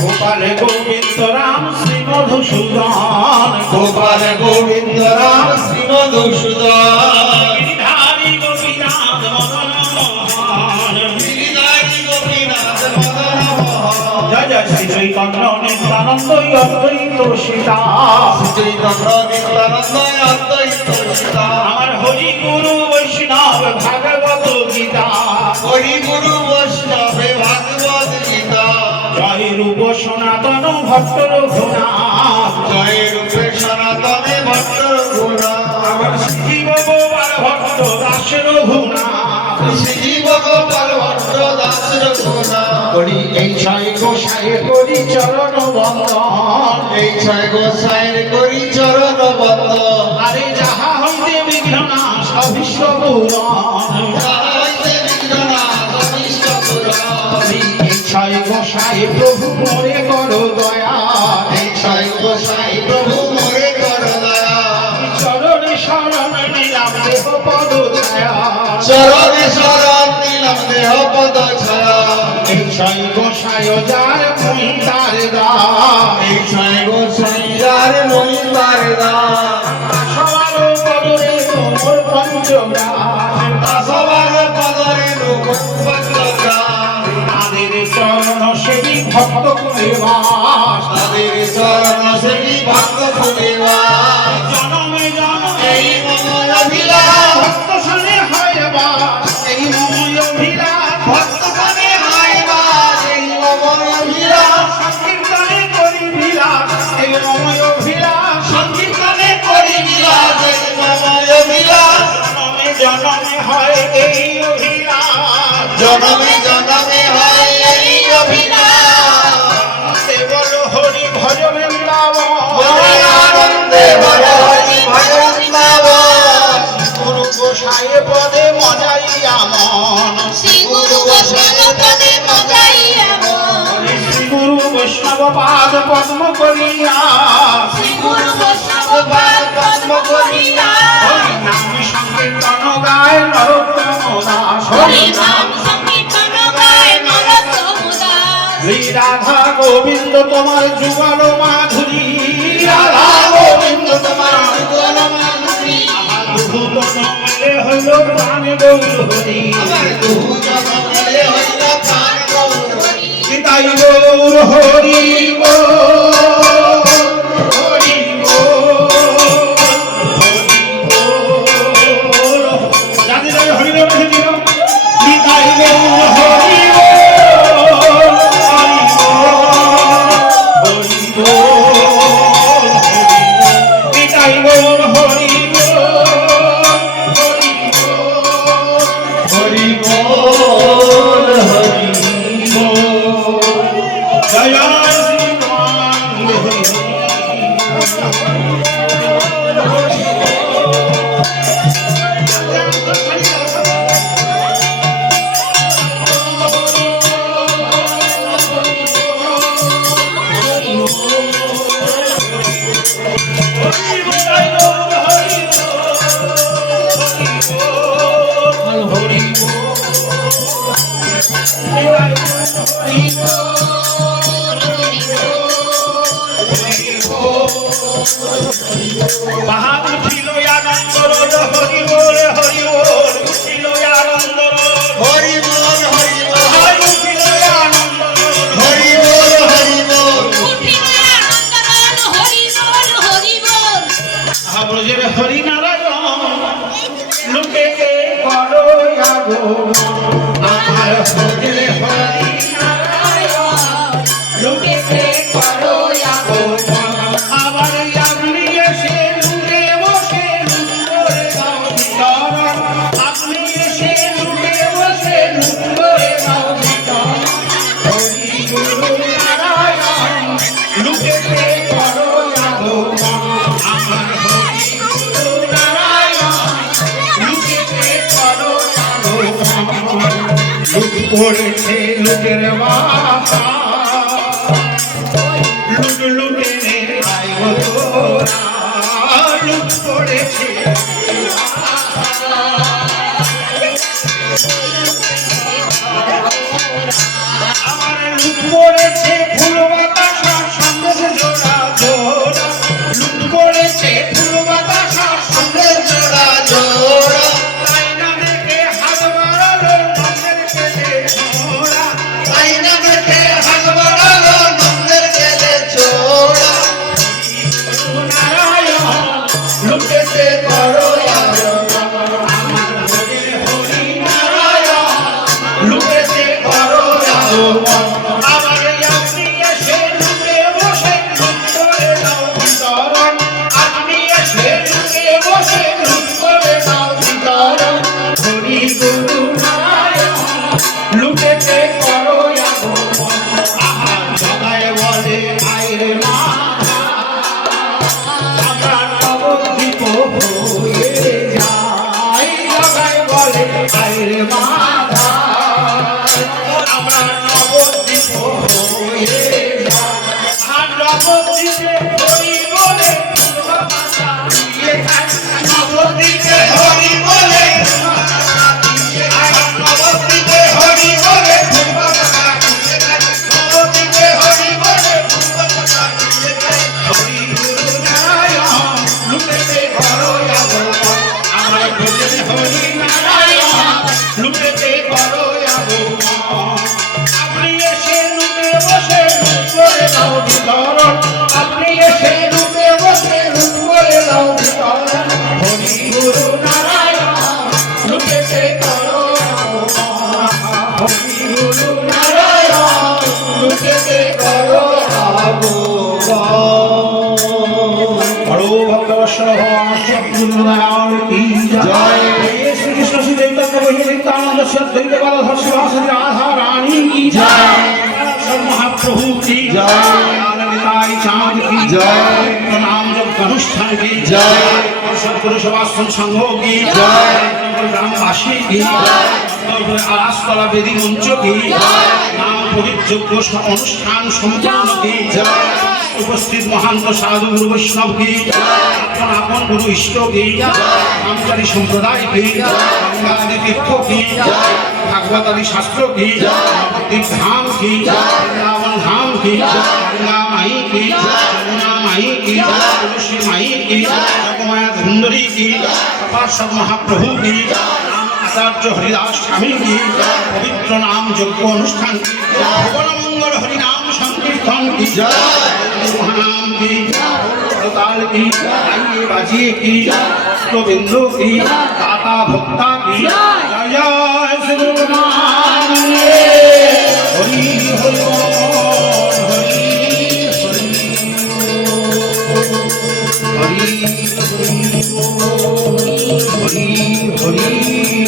গোপাল গোবিন্দ রাম শ্রী মধুসূদন গোপাল গোবিন্দ রাম শ্রী মধুসূদন শ্রী চৈতন্য নিত্যানন্দ অদ্বৈত সীতা। শ্রী চৈতন্য নিত্যানন্দ অদ্বৈত সীতা। আমার হরি গুরু বৈষ্ণব ভাগ সনাতন ভক্ত রঘুনা জয় রূপে সনাতনে ভক্ত রঘুনা আমার শিব গোপাল ভক্ত দাস রঘুনা শিব গোপাল ভক্ত দাস করি চরণ বন্ধন। এই ছয় গোসাইয়ের করি সৈন্য গোসাইয়ার মহিতার দা। এই সৈন্য গোসাইয়ার মহিতার দা সবার কদরে তোমর পঞ্চমরা হয় এই অভিলাষ জনমে জন গোবিন্দ তোমার যুগানো মাধুরী। রাধা গোবিন্দ তোমার যুগানো মাধুরী। দুহুত কমলে হইল প্রাণ গৌরী দুহুত গৌর হরি হরি হরি হরি হরি হরি হরি হরি হরি হরি হরি হরি হরি পাহাড় উঠিল আনন্দ হরি বল হরি বল হরি বল হরি বল পড়েছে লোকের মাথা। লুট লুটে লুট পড়েছে Oh, হরি গদাধর শিবাসাদি রাধা রানী কি জয়। সব মহাপ্রভু কি জয় নিতাই চাঁদ কি জয় প্রণাম যজ্ঞ অনুষ্ঠান কি জয় সব পুরুষবাসন সংঘ কি জয় গ্রামবাসী কি জয় আরাস্তলা বেদী মঞ্চ কি নাম পরিযোগ্য অনুষ্ঠান সম্পূর্ণ উপস্থিত মহান্ত সাধু গুরু বৈষ্ণব কি আপন আপন গুরু ইষ্ট কি রামচারী সম্প্রদায় কি গঙ্গাদি তীর্থ কি ভাগবত আদি শাস্ত্র কি ধাম কি বৃন্দাবন ধাম কি গঙ্গা মাই কি যমুনা মাই কি তুলসী মাই কি জগমায়া ধুন্দরী কি পার্শ্বদ মহাপ্রভু কি আচার্য হরিদাস স্বামী কি পবিত্র নাম যজ্ঞ অনুষ্ঠান কি ভুবন মঙ্গল হরি নাম সংকীর্তন কি মহানাম কি তাল কি গাইয়ে বাজিয়ে কি বিন্দু কি দাতা ভক্তা কি জয় জয় শ্রী হরি হরি বল, হরি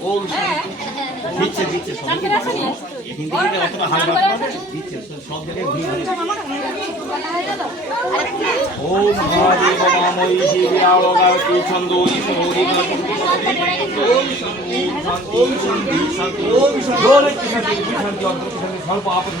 দিচ্ছে দিচ্ছে সব হিন্দিতে অতটা হালকা দিচ্ছে সব জায়গায় ভিড় হয়েছে ওম মহাদেব মাময়ী শিবিরাবগাতি ছন্দো ঈশ্বরী ওম শান্তি শান্তি শান্তি শান্তি ওম শান্তি অন্তর শান্তি স্বল্প আপদ